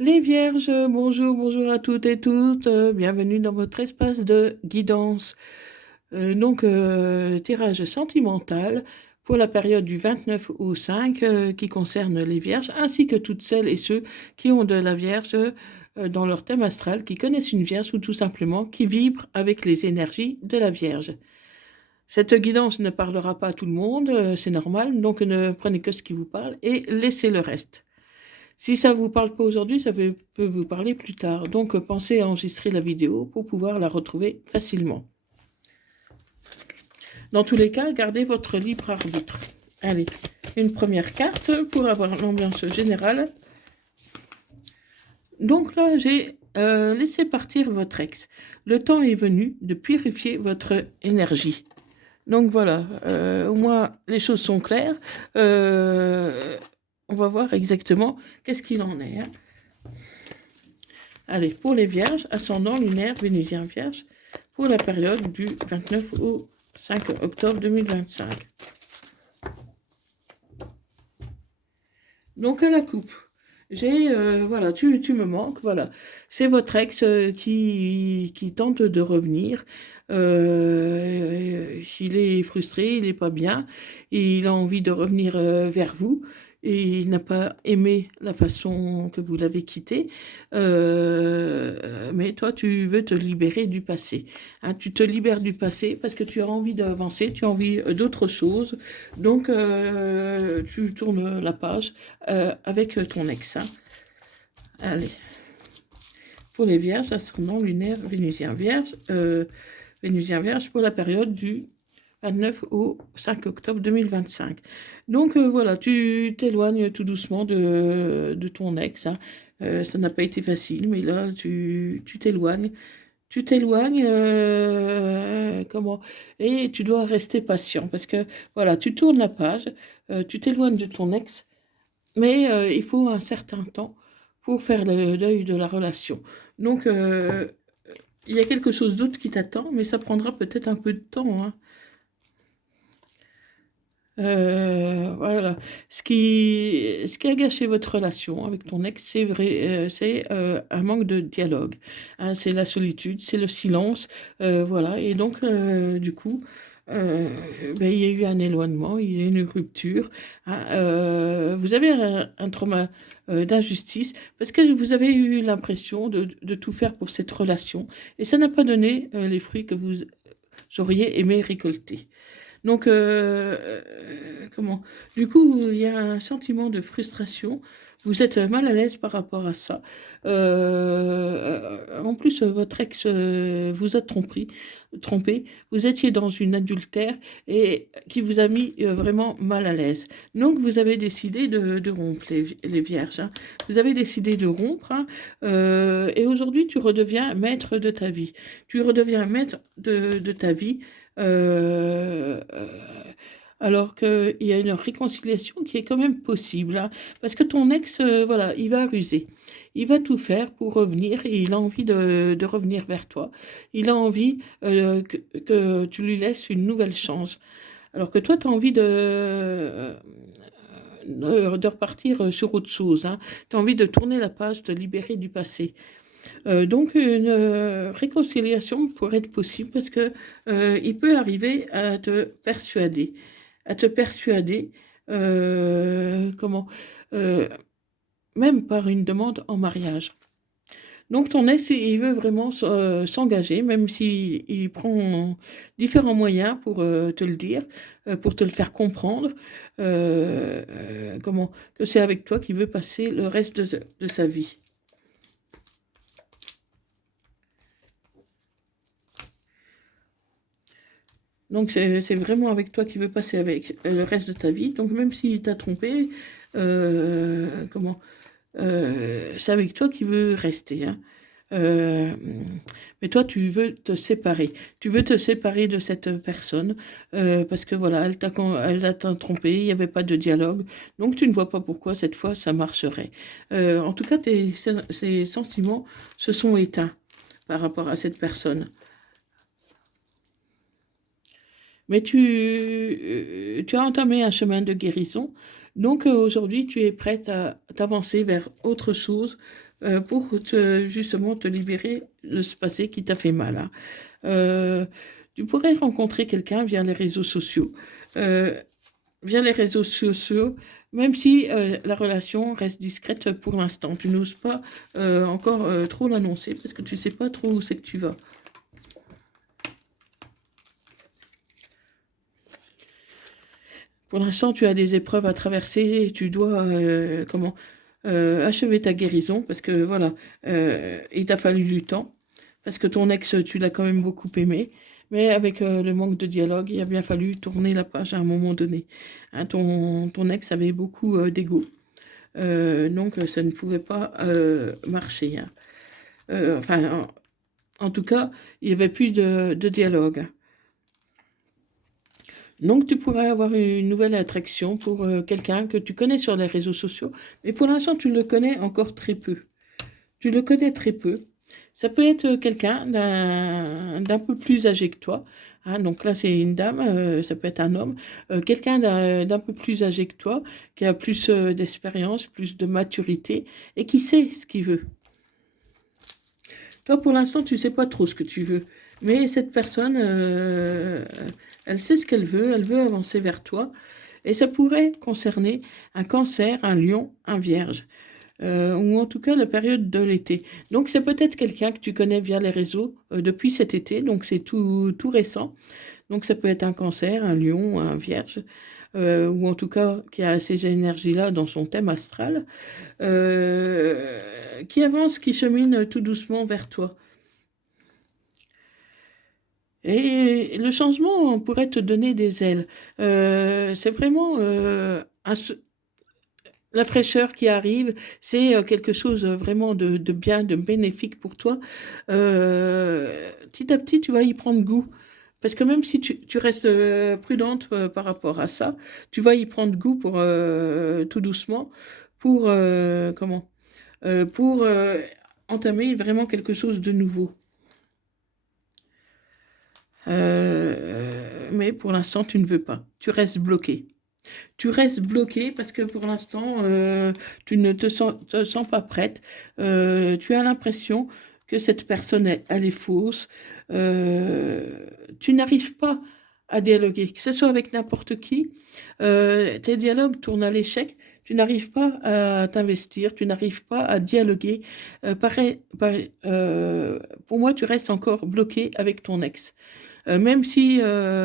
Les Vierges, bonjour, bonjour à toutes et toutes, bienvenue dans votre espace de guidance. Tirage sentimental pour la période du 29 au 5 qui concerne les Vierges, ainsi que toutes celles et ceux qui ont de la Vierge dans leur thème astral, qui connaissent une Vierge ou tout simplement qui vibrent avec les énergies de la Vierge. Cette guidance ne parlera pas à tout le monde, c'est normal, donc ne prenez que ce qui vous parle et laissez le reste. Si ça ne vous parle pas aujourd'hui, peut vous parler plus tard. Donc, pensez à enregistrer la vidéo pour pouvoir la retrouver facilement. Dans tous les cas, gardez votre libre arbitre. Allez, une première carte pour avoir l'ambiance générale. Donc là, j'ai laissé partir votre ex. Le temps est venu de purifier votre énergie. Donc voilà, au moins les choses sont claires. On va voir exactement qu'est-ce qu'il en est. Allez, pour les Vierges, ascendant lunaire, vénusien Vierge, pour la période du 29 au 5 octobre 2025. Donc à la coupe, j'ai, voilà, tu me manques, voilà. C'est votre ex qui tente de revenir. Il est frustré, il n'est pas bien, et il a envie de revenir vers vous. Et il n'a pas aimé la façon que vous l'avez quitté, mais toi, tu veux te libérer du passé. Hein, tu te libères du passé parce que tu as envie d'avancer, tu as envie d'autre chose. Donc, tu tournes la page avec ton ex. Hein. Allez. Pour les Vierges, ascendant lunaire, Vénusien Vierge pour la période du 29 au 5 octobre 2025. Donc voilà, tu t'éloignes tout doucement de ton ex. Hein. Ça n'a pas été facile, mais là, tu t'éloignes. Tu t'éloignes, comment? Et tu dois rester patient parce que, voilà, tu tournes la page, tu t'éloignes de ton ex, mais il faut un certain temps pour faire le deuil de la relation. Donc, il y a quelque chose d'autre qui t'attend, mais ça prendra peut-être un peu de temps. Hein. Voilà. Ce qui a gâché votre relation avec ton ex, c'est vrai, c'est un manque de dialogue. Hein, c'est la solitude, c'est le silence, voilà. Et donc, du coup, euh, il y a eu un éloignement, il y a eu une rupture. Hein, vous avez un trauma d'injustice parce que vous avez eu l'impression de tout faire pour cette relation et ça n'a pas donné les fruits que vous auriez aimé récolter. Donc, comment? Du coup, il y a un sentiment de frustration. Vous êtes mal à l'aise par rapport à ça. En plus, votre ex vous a trompé. Vous étiez dans une adultère et qui vous a mis vraiment mal à l'aise. Donc, vous avez décidé de rompre, les vierges. Hein. Vous avez décidé de rompre. Hein, et aujourd'hui, tu redeviens maître de ta vie. Tu redeviens maître de ta vie. Euh, euh, alors qu'il y a une réconciliation qui est quand même possible, hein, parce que ton ex, voilà, il va ruser, il va tout faire pour revenir, et il a envie de revenir vers toi, il a envie que tu lui laisses une nouvelle chance, alors que toi, tu as envie de repartir sur autre chose, hein. Tu as envie de tourner la page, de libérer du passé. Donc une réconciliation pourrait être possible parce que il peut arriver à te persuader, comment, euh, même par une demande en mariage. Donc ton ex, il veut vraiment s'engager, même s'il il prend différents moyens pour te le dire, pour te le faire comprendre, comment, que c'est avec toi qu'il veut passer le reste de sa vie. Donc c'est vraiment avec toi qu'il veut passer avec le reste de ta vie. Donc même s'il t'a trompé, comment, c'est avec toi qu'il veut rester. Hein. Euh, mais toi, tu veux te séparer. Tu veux te séparer de cette personne parce que voilà, elle t'a trompé, il n'y avait pas de dialogue. Donc tu ne vois pas pourquoi cette fois ça marcherait. En tout cas, ces sentiments se sont éteints par rapport à cette personne. Mais tu as entamé un chemin de guérison. Donc aujourd'hui, tu es prête à t'avancer vers autre chose, pour justement te libérer de ce passé qui t'a fait mal. Hein. Tu pourrais rencontrer quelqu'un via les réseaux sociaux. Euh, Via les réseaux sociaux, même si la relation reste discrète pour l'instant. Tu n'oses pas encore trop l'annoncer parce que tu ne sais pas trop où c'est que tu vas. Pour l'instant, tu as des épreuves à traverser et tu dois achever ta guérison parce que voilà, il t'a fallu du temps. Parce que ton ex, tu l'as quand même beaucoup aimé. Mais avec le manque de dialogue, il a bien fallu tourner la page à un moment donné. Hein, ton ex avait beaucoup d'ego. Donc, ça ne pouvait pas marcher. Hein. Enfin, en tout cas, il n'y avait plus de dialogue. Donc, tu pourrais avoir une nouvelle attraction pour quelqu'un que tu connais sur les réseaux sociaux. Mais pour l'instant, tu le connais encore très peu. Tu le connais très peu. Ça peut être quelqu'un d'un peu plus âgé que toi. Hein, donc là, c'est une dame, ça peut être un homme. Quelqu'un d'un peu plus âgé que toi, qui a plus d'expérience, plus de maturité et qui sait ce qu'il veut. Toi, pour l'instant, tu ne sais pas trop ce que tu veux. Mais cette personne, elle sait ce elle veut avancer vers toi. Et ça pourrait concerner un cancer, un lion, un vierge. Ou en tout cas la période de l'été. Donc c'est peut-être quelqu'un que tu connais via les réseaux depuis cet été, donc c'est tout récent. Donc ça peut être un cancer, un lion, un vierge, ou en tout cas qui a ces énergies-là dans son thème astral, qui avance, qui chemine tout doucement vers toi. Et le changement pourrait te donner des ailes. C'est vraiment la fraîcheur qui arrive, c'est quelque chose vraiment de bien, de bénéfique pour toi. Petit à petit, tu vas y prendre goût. Parce que même si tu restes prudente par rapport à ça, tu vas y prendre goût pour tout doucement, pour pour entamer vraiment quelque chose de nouveau. Mais pour l'instant, tu ne veux pas. Tu restes bloqué. Tu restes bloqué parce que pour l'instant, tu ne te sens pas prête. Tu as l'impression que cette personne, elle est fausse. Tu n'arrives pas à dialoguer, que ce soit avec n'importe qui. Tes dialogues tournent à l'échec. Tu n'arrives pas à t'investir, tu n'arrives pas à dialoguer. Pour moi, tu restes encore bloqué avec ton ex. Même si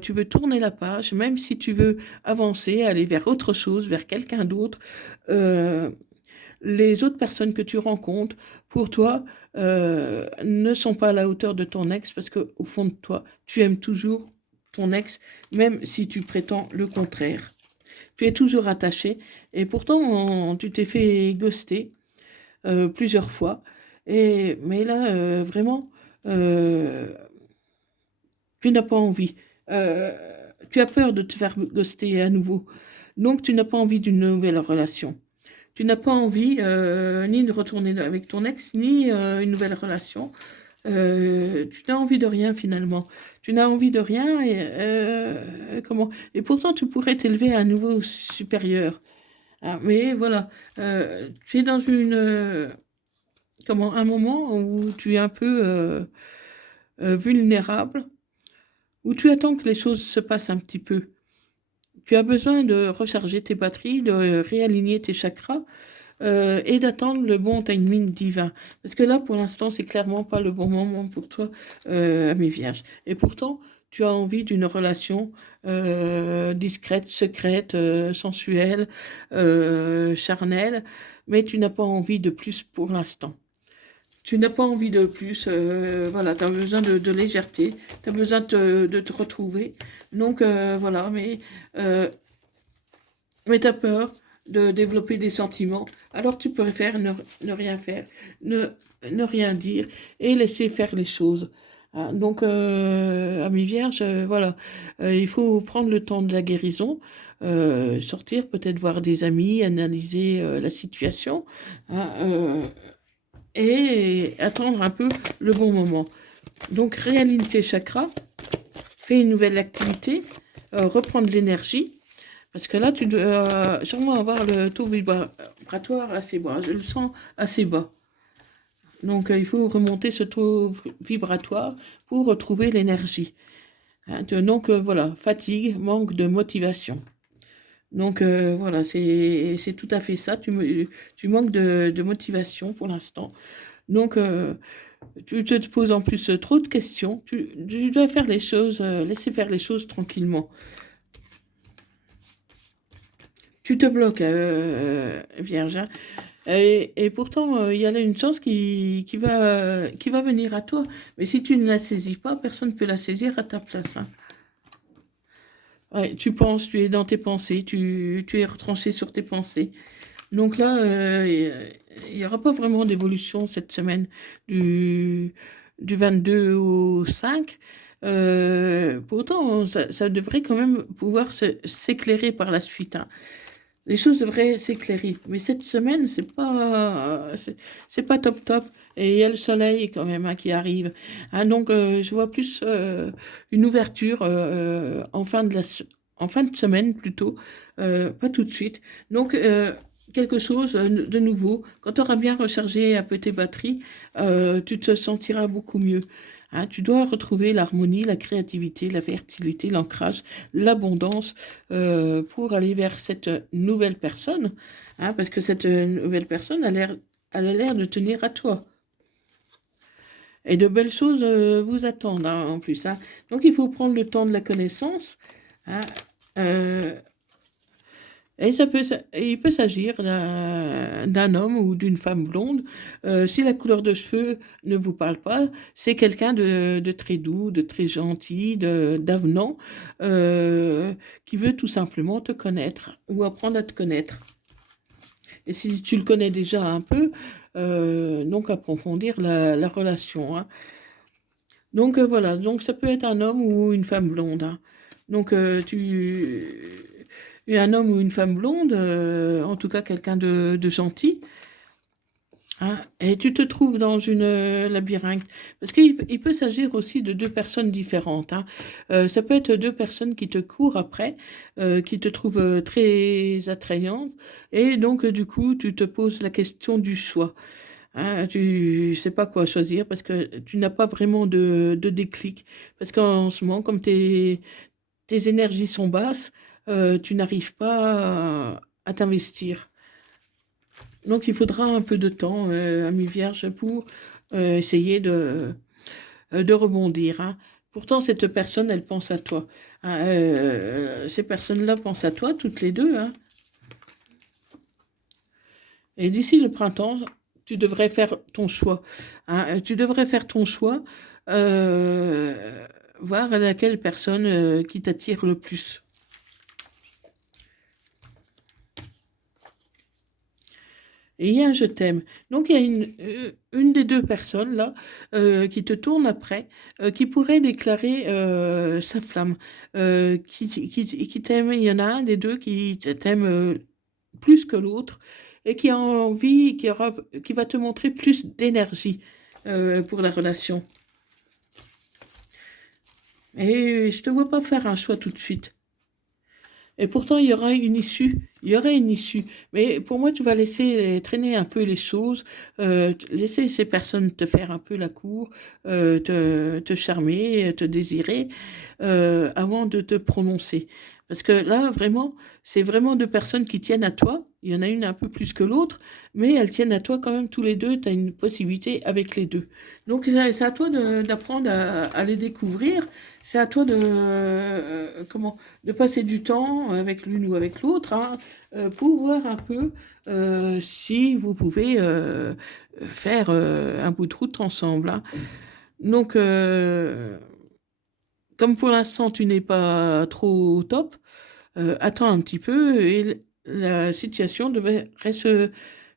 tu veux tourner la page, même si tu veux avancer, aller vers autre chose, vers quelqu'un d'autre, euh, les autres personnes que tu rencontres, pour toi, ne sont pas à la hauteur de ton ex parce qu'au fond de toi, tu aimes toujours ton ex, même si tu prétends le contraire. Tu es toujours attaché et pourtant, tu t'es fait ghoster plusieurs fois. Mais là, vraiment, tu n'as pas envie. Euh, Tu as peur de te faire ghoster à nouveau. Donc, tu n'as pas envie d'une nouvelle relation. Tu n'as pas envie ni de retourner avec ton ex, ni une nouvelle relation. Tu n'as envie de rien finalement. Tu n'as envie de rien et pourtant tu pourrais t'élever à un niveau supérieur. Ah, mais voilà, tu es dans un moment où tu es un peu vulnérable où tu attends que les choses se passent un petit peu. Tu as besoin de recharger tes batteries, de réaligner tes chakras et d'attendre le bon timing divin. Parce que là, pour l'instant, c'est clairement pas le bon moment pour toi, mes vierges. Et pourtant, tu as envie d'une relation discrète, secrète, sensuelle, charnelle, mais tu n'as pas envie de plus pour l'instant. Tu n'as pas envie de plus, voilà, tu as besoin de légèreté, tu as besoin de te retrouver. Donc voilà, mais tu as peur de développer des sentiments. Alors tu préfères ne rien faire, ne rien dire et laisser faire les choses. Hein, donc, amis vierges, voilà, il faut prendre le temps de la guérison, sortir, peut-être voir des amis, analyser la situation. Hein, et attendre un peu le bon moment. Donc réaligne tes chakras, fais une nouvelle activité, reprendre l'énergie, parce que là tu dois sûrement avoir le taux vibratoire assez bas, je le sens assez bas. Donc, il faut remonter ce taux vibratoire pour retrouver l'énergie. Hein. Donc, voilà, fatigue, manque de motivation. Donc, voilà, c'est tout à fait ça. Tu manques de motivation pour l'instant. Donc, tu te poses en plus trop de questions. Tu dois faire les choses, laisser faire les choses tranquillement. Tu te bloques, Vierge. Hein. Et pourtant, il y a là une chance qui va venir à toi. Mais si tu ne la saisis pas, personne ne peut la saisir à ta place. Hein. Ouais, tu penses, tu es dans tes pensées, tu es retranché sur tes pensées. Donc là, il n'y aura pas vraiment d'évolution cette semaine du, du 22 au 5. Pourtant, ça devrait quand même pouvoir s'éclairer par la suite. Hein. Les choses devraient s'éclairer. Mais cette semaine, c'est pas top top. Et il y a le soleil quand même hein, qui arrive. Hein, donc, je vois plus une ouverture en fin de semaine plutôt, pas tout de suite. Donc, quelque chose de nouveau. Quand tu auras bien rechargé un peu tes batteries, tu te sentiras beaucoup mieux. Hein, tu dois retrouver l'harmonie, la créativité, la fertilité, l'ancrage, l'abondance pour aller vers cette nouvelle personne. Hein, parce que cette nouvelle personne elle a l'air de tenir à toi. Et de belles choses vous attendent hein, en plus. Hein. Donc il faut prendre le temps de la connaissance. Hein, euh, et il peut s'agir d'un homme ou d'une femme blonde. Si la couleur de cheveux ne vous parle pas, c'est quelqu'un de très doux, de très gentil, d'avenant, qui veut tout simplement te connaître ou apprendre à te connaître. Et si tu le connais déjà un peu, donc approfondir la relation. Hein. Donc voilà, donc ça peut être un homme ou une femme blonde. Hein. Donc un homme ou une femme blonde, en tout cas quelqu'un de gentil, hein, et tu te trouves dans une labyrinthe. Parce qu'il peut s'agir aussi de deux personnes différentes. Hein. Ça peut être deux personnes qui te courent après, qui te trouvent très attrayantes, et donc du coup tu te poses la question du choix. Hein, tu sais pas quoi choisir parce que tu n'as pas vraiment de déclic. Parce qu'en ce moment, comme tes énergies sont basses, tu n'arrives pas à t'investir. Donc il faudra un peu de temps, ami Vierge, pour essayer de rebondir. Hein. Pourtant, cette personne, elle pense à toi. Hein, ces personnes-là pensent à toi, toutes les deux. Hein. Et d'ici le printemps, tu devrais faire ton choix. Hein. Tu devrais faire ton choix, euh, voir laquelle personne qui t'attire le plus. Et il y a un je t'aime. Donc il y a une des deux personnes là qui te tourne après, qui pourrait déclarer sa flamme, qui t'aime. Il y en a un des deux qui t'aime plus que l'autre et qui a envie, qui va te montrer plus d'énergie pour la relation. Et je te vois pas faire un choix tout de suite. Et pourtant, il y aura une issue. Il y aurait une issue. Mais pour moi, tu vas laisser traîner un peu les choses, laisser ces personnes te faire un peu la cour, te charmer, te désirer, avant de te prononcer. Parce que là, vraiment, c'est vraiment deux personnes qui tiennent à toi. Il y en a une un peu plus que l'autre, mais elles tiennent à toi quand même tous les deux. Tu as une possibilité avec les deux. Donc, c'est à toi d'apprendre à les découvrir. C'est à toi de passer du temps avec l'une ou avec l'autre, hein, pour voir un peu si vous pouvez faire un bout de route ensemble. Hein. Donc, comme pour l'instant tu n'es pas trop au top, attends un petit peu et la situation devrait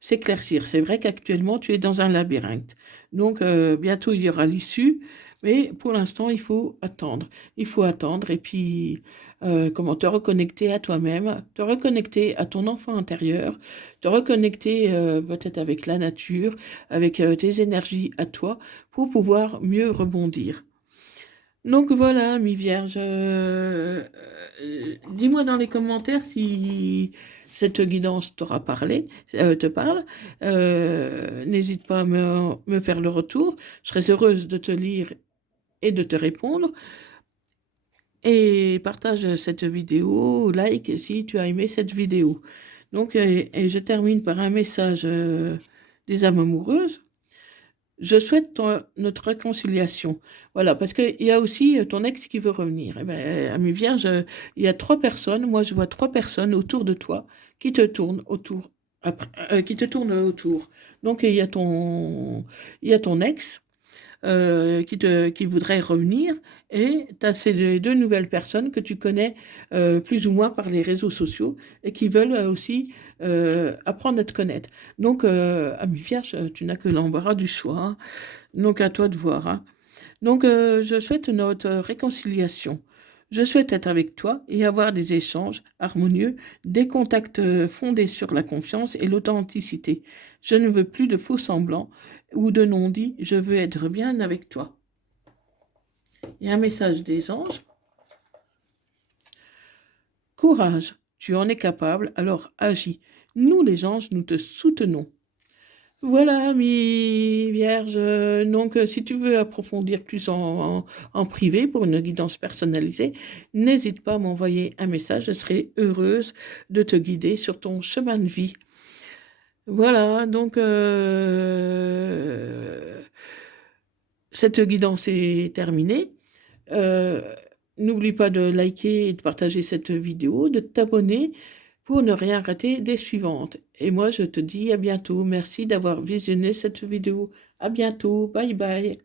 s'éclaircir. C'est vrai qu'actuellement tu es dans un labyrinthe. Donc, bientôt il y aura l'issue. Mais pour l'instant, il faut attendre. Il faut attendre et puis comment te reconnecter à toi-même, te reconnecter à ton enfant intérieur, te reconnecter peut-être avec la nature, avec tes énergies à toi pour pouvoir mieux rebondir. Donc voilà, mi Vierge, dis-moi dans les commentaires cette guidance te parle, n'hésite pas à me faire le retour. Je serais heureuse de te lire et de te répondre. Et partage cette vidéo, like si tu as aimé cette vidéo. Donc, et je termine par un message des âmes amoureuses. Je souhaite notre réconciliation. Voilà, parce qu'il y a aussi ton ex qui veut revenir. Eh bien, ami Vierge, il y a 3 personnes, moi je vois 3 personnes autour de toi qui te tournent autour. Qui te tournent autour. Donc il y a ton ex qui voudrait revenir, et tu as ces 2 nouvelles personnes que tu connais plus ou moins par les réseaux sociaux et qui veulent aussi apprendre à te connaître. Donc, ami Vierge, tu n'as que l'embarras du choix, hein. Donc à toi de voir, hein. Donc, je souhaite notre réconciliation. Je souhaite être avec toi et avoir des échanges harmonieux, des contacts fondés sur la confiance et l'authenticité. Je ne veux plus de faux semblants ou de non-dits, je veux être bien avec toi. Et un message des anges. Courage, tu en es capable, alors agis. Nous les anges, nous te soutenons. Voilà, ami Vierge. Donc, si tu veux approfondir plus en privé pour une guidance personnalisée, n'hésite pas à m'envoyer un message. Je serai heureuse de te guider sur ton chemin de vie. Voilà, donc cette guidance est terminée. Euh, N'oublie pas de liker et de partager cette vidéo, de t'abonner pour ne rien rater des suivantes. Et moi, je te dis à bientôt. Merci d'avoir visionné cette vidéo. À bientôt. Bye bye.